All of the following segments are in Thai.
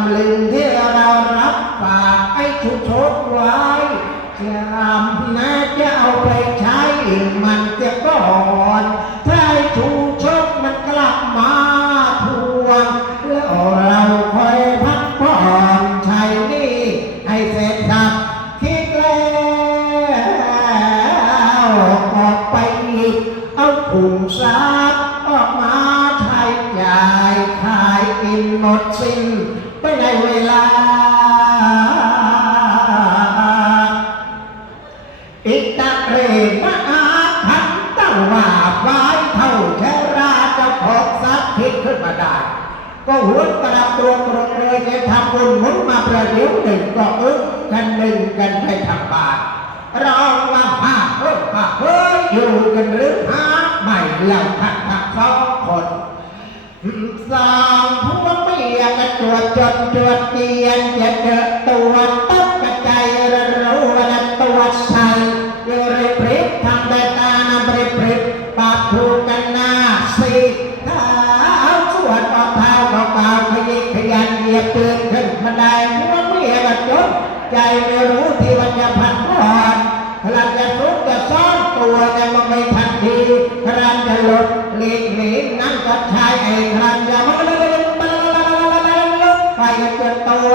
ำลึงที่เรารับฝากไอ้ชุดชดไว้จะน่าจะเอาไปใช้มัน อิตาเรมหาพันต้าว่าไว้เท่าเชราจะพบทรัพย์คิดขึ้นมาได้ ก็หัวกระตัวกรงเลยจะทำบุญหมุนมาประเดี๋ยวหนึ่งก็อึ้งกันหนึ่งกันไปทำบาปรองว่าพาเฮ้ยพาเฮ้ยอยู่กันหรือหาไม่เล่าทักทักสองคนสองพวกเมียกระจวดจดจวดเกียนจะเจอตัวต ตือนขึ้นมาได้พวกเมียกระจดใจไม่รู้ที่ว่าจะพันผ่อนพลังจะทุกจะซ่อนตัวแต่มันไม่ทันทีพลังจะหลดหลีกหนีนั่นก็ชายไอ้พลังจะมันไปจนตัว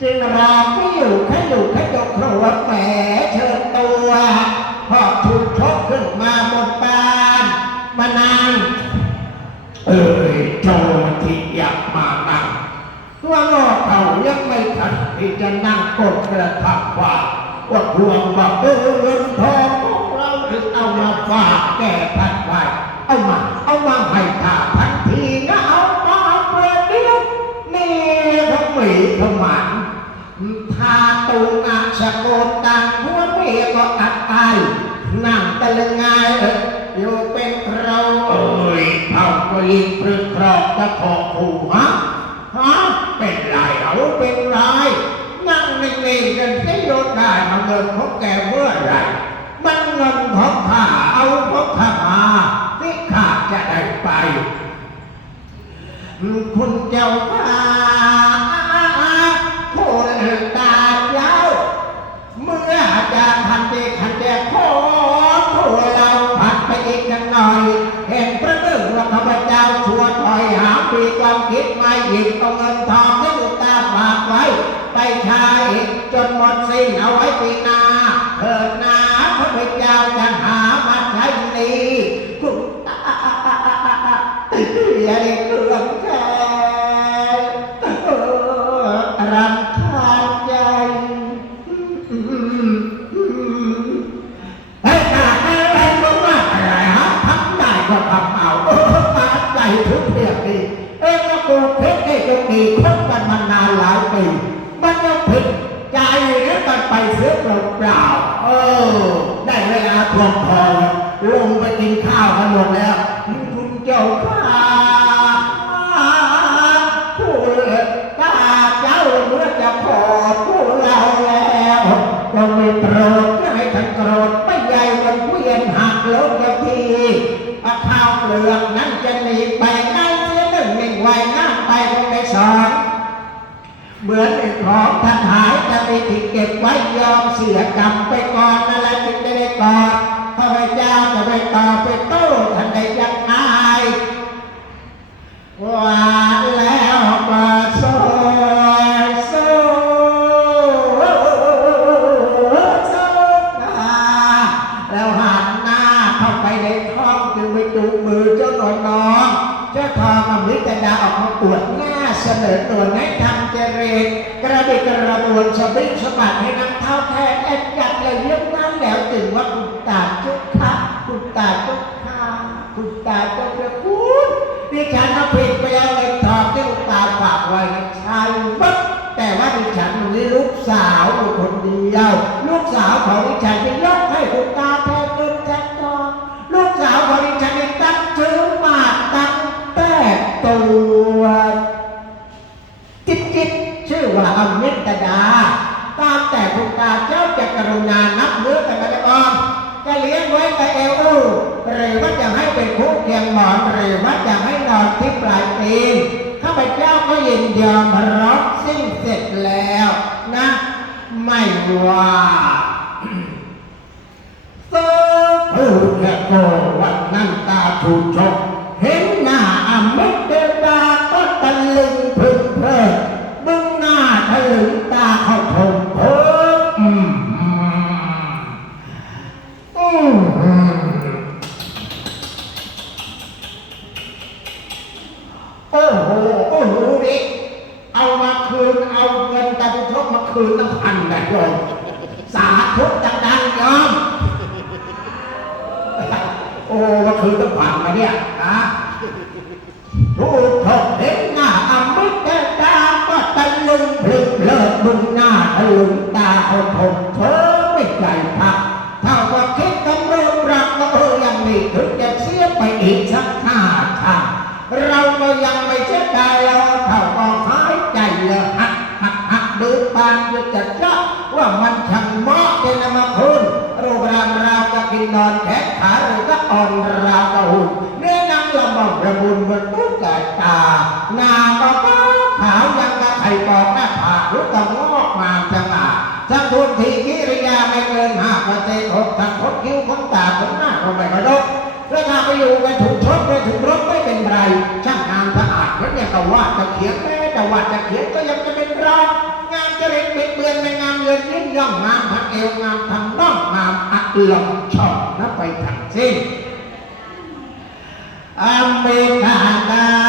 จึงรอไม่อยู่แค่อยู่แค่ยกครัวแหมเชิญตัวพอถูกชกขึ้นมาบนบานมานานเอ้ยโจ ที่อยากมานั่งตัวงอเขายังไม่ทันที่จะนั่งกดกระทับว่าว่าพวงว่าเออเงินทองของเราถึงเอามาฝากแก่พันไว้เอามาเอามาให้ข้าทันทีนะเอามาเพื่อเดียวนี่ทั้งหมีทั้งหมันทาตูงอาสะโกนต่างพวเมียก็อัดอายนั่งตะลึงไงเออ อยู่เป็นเราเอ้ยเท่าก็ยิงพรึกครอบตะขอขู่ฮะฮะเป็นไรเอาเป็นไรนั่งนิ่งๆกันจะโยนได้มาเงินของแกเมื่อไรมันเงินของข้าเอาของข้ามาที่ข้าจะได้ไป คุณเจ้าฟ้า ใช้จนหมดสิ้นเอาไว้ปีนาเถิดนาข้าพเจ้าจะหามาใช้หนี้ จะขอผู้เราแล้วก็ไม่โปรดให้ท่านโกรธไม่ใหญ่มันเวียนหักลงกับทีข้าวเปลือกนั้นจะหนีไปได้เสียหนึ่งหนึ่งไว้หน้าไปคงได้สองเหมือนเป็นของท่านหายจะมีที่เก็บไว้ยอมเสียกรรมไปก่อนนั่นแหละจึงได้ได้กอดข้าพเจ้าจะไปตอไดาออกมาปวดหน้าเสนอตัวให้ทำเจริญกระดิกกระบวนสบิสะบัดให้นักเท้าแทนแอบยัดเลยเรื่องนั้นแล้วถึงว่าคุณตาจุกค่ะคุณตาจุกค่ะคุณตาจุกค่ะคุณดิฉันเอาผิดไปแล้ว ก็ยิ ตาเขาผมเธอไม่ใจพักเท่ากับคิดกำเริบรักก็เออยังมีถึงจะเสียไปอีกสักห้าทางเราก็ยังไม่เสียดายเราเท่าก็หายใจเลยหักหักหักดูปานจะจะจับว่ามันช่างเหมาะเจนมาคุณรูปร่างราวกับกินนอนแขนขาหรือก็อ่อนราวกับหุ่นเนื้อนังละม่อมระบุนบนตุ๊กตาหน้าก็ขาวขาวยังกับไข่ปอกหน้าผากหรือกับงอกงามจังหวะสักทุนทีกิริยาไม่เกินห้าเปอร์เซ็นต์หกทั้งคดคิ้วคนตาคนหน้าก็ไม่กระดกแล้วถ้าไปอยู่กันถูกชดไปถูกรถไม่เป็นไร ช่างงามสะอาดเหมือนอย่างกับว่าจะเขียนแม้แต่ว่าจะเขียนก็ยังจะเป็นรองงามเจริญเป็นเบือนเป็นงามเยินยิ่งย่องงามทั้งเอวงามทั้งน่องงามอัดลำชอบนับไปทั้งสิ้นอเมริกา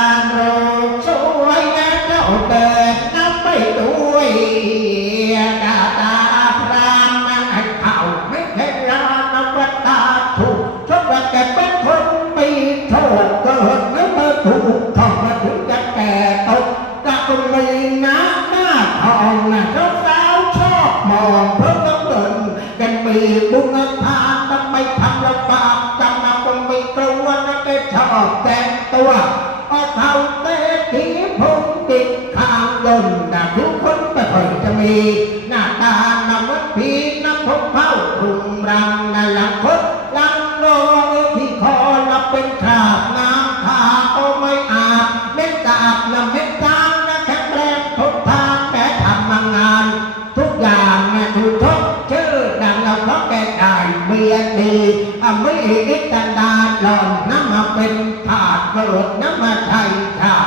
าดน้ำมาไทยถา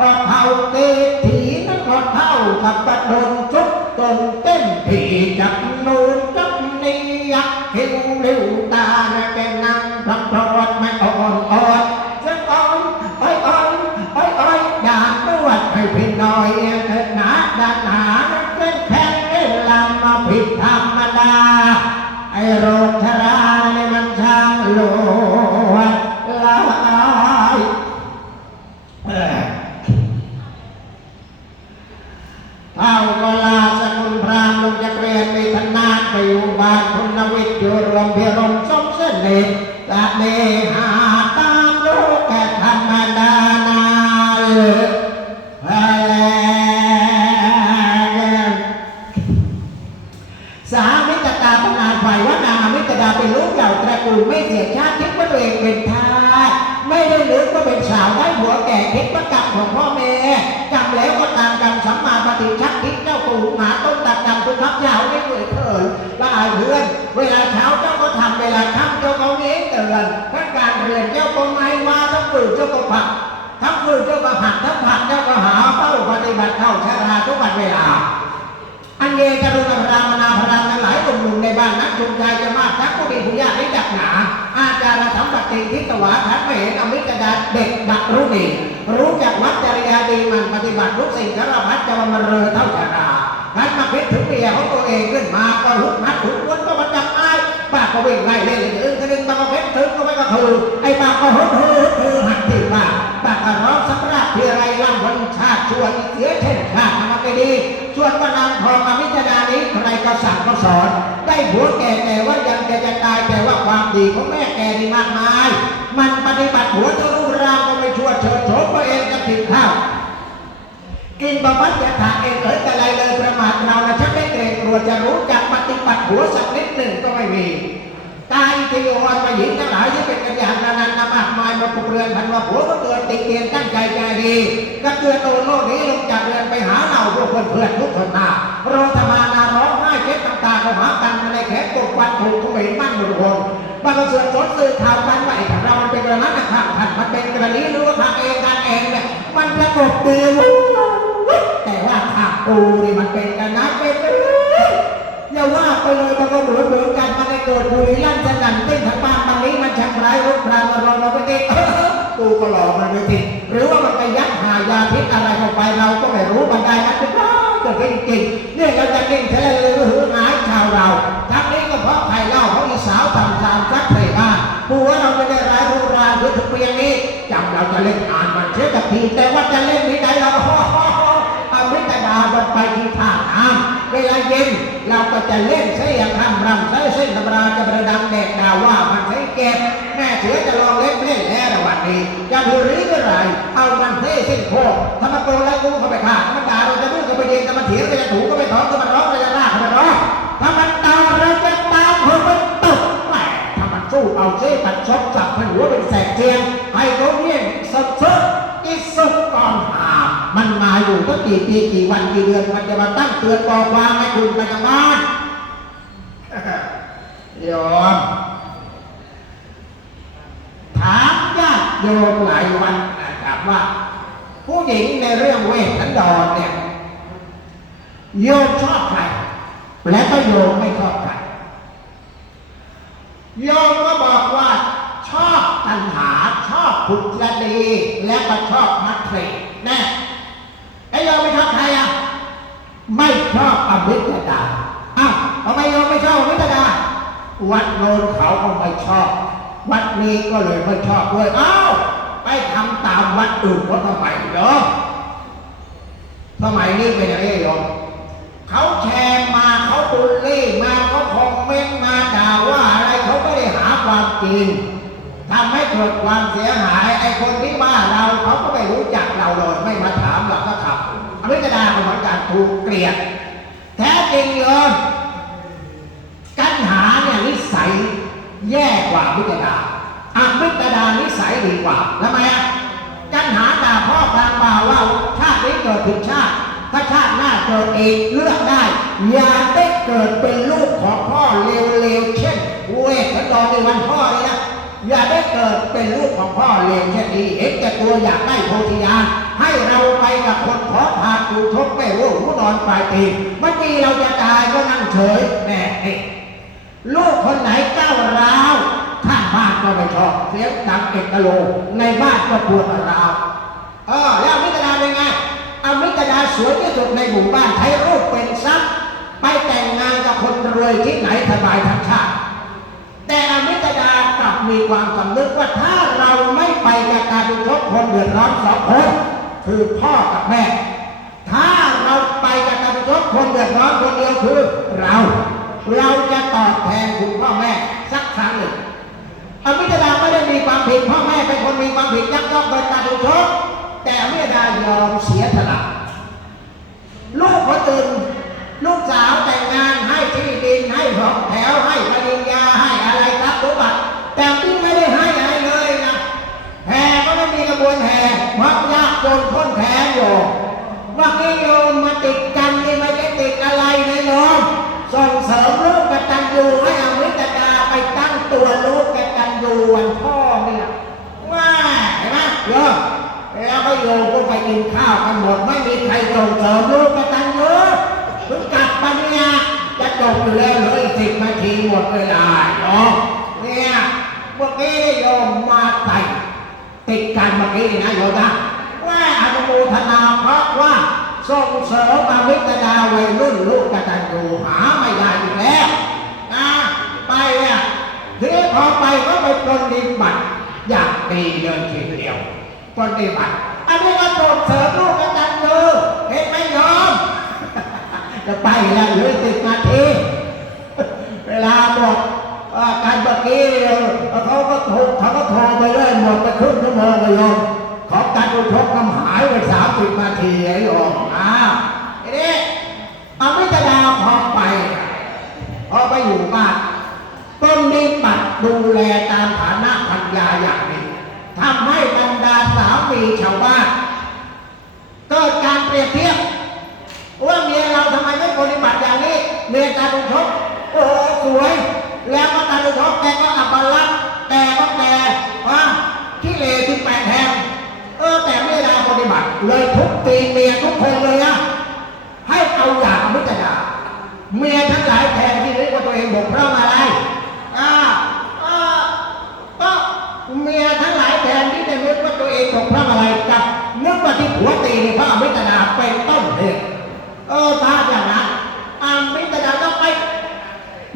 ออกเท่าเตถีนั่นก็เท่ากับกระโดนชุบจนเต้นผีจับนูนจับนี่ยักเห็นเร็วตานะแกนั่งพลังพลอดไม่อ่อนอ่อนสักอ่อนอ้อยอ่อนอ้อยอ่อยอยากนวดให้พี่น่อยเถิดหนาด้านหาเส้นแข็งเอ้ลำมาผิดธรรมดาไอ้โรคชราเนี่ยมันช่างโล กรรมของพ่อแม่กรรมแล้วก็ตามกรรมสัมมาปฏิชักคิดเจ้าปู่หมาต้นตัดกรรมคุณทับยาวไม่เหนื่อยเถินละอายเพื่อน เวลาเช้าเจ้าก็ทำเวลาค่ำเจ้าก็เงี้ยเตือนทั้งการเรียนเจ้าก็ไม่ว่าทั้งฝืนเจ้าก็ผักทั้งฝืนเจ้าก็หักทั้งผักเจ้าก็หาเป้าปฏิบัติเข้าชาราทุกวันเวลา อันเยกรุณาพรามนาพรังทั้งหลายหนุ่มในบ้านนักชุมชายจะมากทักผู้ดีผู้ยากให้ดักหนา อาจารย์สัมปติทิตวาทัดไม่เห็นอมิตรดาเด็กดักรู้ดีรู้จักวัดจริยาดีมันปฏิบัติทุกสิ่งสารพัดจะมาเรือเท่าชาราพัดมาคิดถึงเมียของตัวเองขึ้นมาก็หุกมัดถุกวนก็มาจับไอ้ป้าก็วิ่งไล่เล่นอื่น ก็เพชรถึงก็ไม่ก็คือไอ้ปาก็ฮึดฮึดฮึดหักติดป้าป้าก็ร้องสักราชเพื่ไรล่ำวันชาติชวนเสียเช่นชาติทำมาไม่ดีชวนว่านางทองอมิตดานี้ใครก็สั่งก็สอน ได้ผัวแก่แต่ว่ายังแกจะตายแต่ว่าความดีของแม่แกนี่มากมาย มันปฏิบัติหัวจ้าลูกรามก็ไม่ชั่วเฉิดโฉมตัวเองจะผิดข้าวกินบำบัดยาถาเองเอ๋ยแต่ไรเลยประมาทเรานะชักไม่เกรงกลัวจะรู้จักปฏิบัติหัวสักนิดหนึ่งก็ไม่มี กายทยอนมาหญิงทั้งหลายที่เป็นกัญญาณนันต์มากมายมาปลุกเรือนพันว่าผัวก็เกิดติเตียนตั้งใจใจดี ก็เตือนโตโลกนี้ลงจากเรือนไปหาเราพวกเพื่อนเพื่อนทุกคนมาโรธมานาร้องไห้เช็ดน้ำตาเขาหากันมาในแขนตกวันถูกขาเห็นมั่นหมดคนบางคนเสือสดสื่อข่าวกันว่าไอ้ของเรามันเป็นกระนั้นนะครับมันเป็นกระนี้หรือว่าทางเองกันเองเนี่ยมันประกบดีแต่ว่าทางกูนี่มันเป็นกันนะเป็น อย่าว่าไปเลยมันก็เหมือนเหมือนกันมันในเกิดบุรีลั่นสนั่นเต้นทั้งบ้านบางนี้มันชักร้ายรบพรางเราเราไปติดกูก็หลอกมันไปติดหรือว่ามันไปยัดหายาพิษอะไรเข้าไปเราก็ไม่รู้มันได้นะเป็นร้อยเกิดขึ้นจริงๆเนี่ยเราจะเล่นเทเลเลยหือหายชาวเราทั้งนี้ก็เพราะใครเล่าเพราะอีสาวทำตามซักเพลบ้านกูว่าเราไม่ได้ร้ายรุนแรงหรือถึงเพียงนี้จำเราจะเล่นอ่านมันเสียกับทีแต่ว่าจะเล่นนี้ไหนเราอมฤตดาบนไปที่ท่าน้ำเวลาเย็นเรา ก็จะเล่นเสียงทำรำใช้เส้นธรรมดาจะประดังแดกดาว่ามันใช้เก็บแม่เสือจะลองเล่นเล่นแล้วระหว่างนี้จะดูรีเมื่อไรเอามันเทเส้นโคกถ้ามันโกรแล้วกูเข้าไปฆ่าธรรมดาเราจะพูดก็ไปเย็นถ้ามันเถียงก็จะถูก็ไปถอ กี่ปีกี่วันกี่เดือนมันจะมาตั้งเตือนก่อความให้คุณไปทางบ้านโยมถามญาติโยมหลายวันนะครับว่า ผู้หญิงในเรื่องเวทสันดรเนี่ยโยมชอบใครและก็โยมไม่ชอบใครโยมก็บอกว่าชอบตัณหาชอบผุดระดีและก็ชอบมัทเทรแน่ไอ้โยมไม่ชอบใครอะ ไม่ ชอบอมิตดาอ้าวทำไมโยมไม่ชอบอมิตดา วัดโนนเขาก็ไม่ชอบ วัดนี้ก็เลยไม่ชอบด้วยอ้าวไปทำตามวัดอื่นเพราทำไมเหรอสมัยนี้เป็นอย่างนี้โยมเขาแชร์มาเขาบูลลี่มาเขาคอมเมนต์มาด่าว่าอะไรเขาไม่ได้หาความจริงทำให้เกิดความเสียหายไอ้คนที่ว่าเราเขาก็ไม่รู้จักเราเลยไม่มาถามเราก็ขับอภิจดาเป็นเหมือนกันถูกเกลียด จริงโยกัญหาเนี่ยนิสัยแย่กว่าอภิจดาอภิจดานิสัยดีกว่าทำไมอะกัญหาด่าพ่อพางบ่าว่าชาตินี้เกิดผิดชาติถ้าชาติหน้าเกิดเองเลือกได้ อย่าได้เกิดเป็นลูกของพ่อเลวๆเช่นเวทสันดรในวันพ่อเลยนะ อย่าได้เกิดเป็นลูกของพ่อเลวเช่นนี้เห็นแก่ตัวอยากได้โพธิญาณให้เราไปกับคนขอทานดูทกไม่รู้หูนอนปลายตีนเมื่อกี้เราจะตายก็นั่งเฉยแน่เอ๊ะลูกคนไหนก้าวร้าวข้างบ้านก็ไม่ชอบเสียงดังเอกโลในบ้านก็ปวดร้าวเออแล้วมิตรดาเป็นไงอมิตดาสวยที่สุดในหมู่บ้านใช้รูปเป็นทรัพย์ไปแต่งงานกับคนรวยที่ไหนสบายทั้งชาติ แต่อมิตดากลับมีความสำนึกว่าถ้าเราไม่ไปกับการทุกคนเดือดร้อนสองคนคือพ่อกับแม่ ถ้าเราไปกับการทุกคนเดือดร้อนคนเดียวคือเรา เราจะตอบแทนคุณพ่อแม่สักครั้งหนึ่งอมิตดาไม่ได้มีความผิดพ่อแม่เป็นคนมีความผิดยักยอกโดยการถูกชกแต่อมิตดายอมเสียสละลูกคนอื่นลูกสาวแต่งงานให้ที่ดินให้หองแถวให้อะไรครับสมบัติแต่พี่ไม่ได้ให้อะไรเลยนะแห่ก็ไม่มีกระบวนแห่มักยากจน ค้นแขนอยู่ว่านี้โยมมาติดกันนี่ไม่ได้ติดอะไรนะโยมส่งเสริมลูกกตัญญูให้อมิตดาไปตั้งตัวลูกกตัญญูวันพ่อนี่แหละว่าเห็นไหมโยมแล้วก็โยมก็ไปกินข้าวกันหมดไม่มีใครส่งเสริมลูกกตัญญูเพิ่งกลับมาเนี่ยจะจบอยู่แล้วเหลืออีกสิบนาทีหมดเวลาเนาะเนี่ยเมื่อกี้โยมมาไต่ติดกันเมื่อกี้นี่นะโยมนะ ว่าอนุโมทนาเพราะว่าส่งเสริมอวิตดาวัยรุ่นลูกกตัญญูหาไม่ได้อีกแล้วนะไปเนี่ยทีนี้พอไปก็ไปปลนดิบัตรอย่างดีเลยทีเดียวปลนดิบัตรอันนี้ก็ส่งเสริมลูกกตัญญูเห็นไหมโยมจะไปแล้วหลือสิบนาทีเวลาหมดการเมื่อกี้เขาก็โทรเขาก็โทรไปเรื่อยหมดไปครึ่งชั่วโมงเลยโยม การอุทกน้ำหายไปสามสิบนาทีไอ้โยมอ้าวทีนี้อมิตดาพอไปพอไปอยู่บ้านปฏิบัติดูแลตามฐานะพัญญาอย่างนี้ทำให้บรรดาสามีชาวบ้านเกิดการเปรียบเทียบว่าเมียเราทำไมไม่ปฏิบัติอย่างนี้เมียตาดุชกโอ้โหสวย แล้วก็ตาดุชกแกก็อับปลักษณ์แต่ก็ เลยทุบตีเมียทุกคนเลยนะให้เอาอย่างมุตดาเมียทั้งหลายแทนที่นึกว่าตัวเองบกพร่องอะไรอ่าก็เมียทั้งหลายแทนที่จะนึกว่าตัวเองบกพร่องอะไรกับนึกว่าที่ผัวตีในพระมุตดาเป็นต้นเหตุเออตามิตดาก็ไป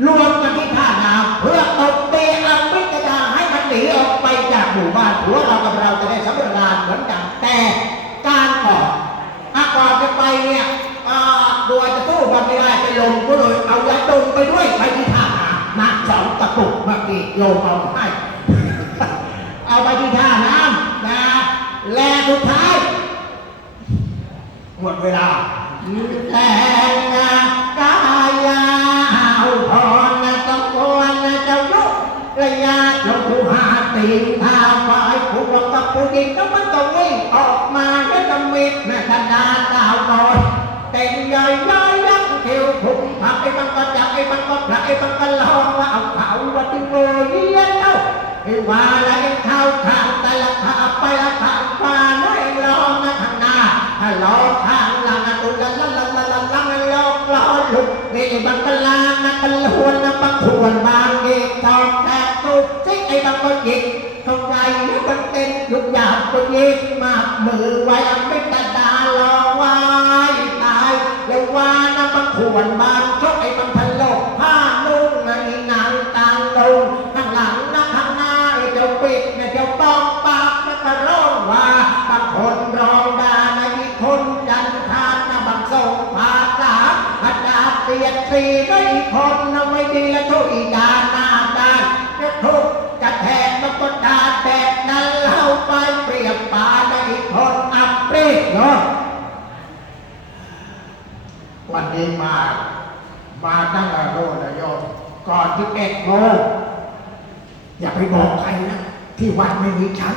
รวมกันที่ท่าน้ำเพื่อตบตีอามิตดาให้มันหนีออกไปจากหมู่บ้านผัวเรากับเราจะได้สำราญเหมือนกันแต่การก่อนอากว่าจะไปเนี่ยอ่ากลัวจะสู้กันไม่ได้ไปลงก็เลยเอายา ด้วยไปที่ท่าน้ำหนักสองตะปุกเมื่อกี้โยมเอาให้ เอาไปที่ท่าน้ำนะ และสุดท้าย หมดเวลาแต่งกายาเอาพรนะตะโกนนะเจ้ายุระยะลงผู้หาตีนทาฝ่ายผู้ว่ากับผู้หญิงต้องมันต้องวิ่งออกมาแล้วก็มิดแม่ธนาดาวน้อยเต็มใหญ่ เอาเขาว่าที่โง่เยียนเอาไอ้ว่าละไอ้เข้าข้างแต่ละขาไปละข้างฟ้าน้อยลองนะข้างหน้าถ้าลอกข้างหลังนะตุละละละละละละละลอกลอลุกนี่บังกลานะกะลวนนะบังควรบางเอกทองแตกตุกซิไอ้บังก็ยิงทองใจนะบังเต้นยุกหยาบก็ยิงมากมือไว้อมิตดาลองไว้ตายแล้วว่านะบังควรบางชก ย์เสียดสีนะอีกคนนะไม่ดีและทุกอีดาหน้าด้านจะทุกข์จะแทนมันก็ด่าแบบนั้นเล่าไปเปรียบป่านะอีกคนอับปรีเนาะวันนี้มา มาตั้งแต่โน่นนะโยมก่อนที่เอ็ดโมงอย่าไปบอกใครนะ ที่วัดไม่มีฉัน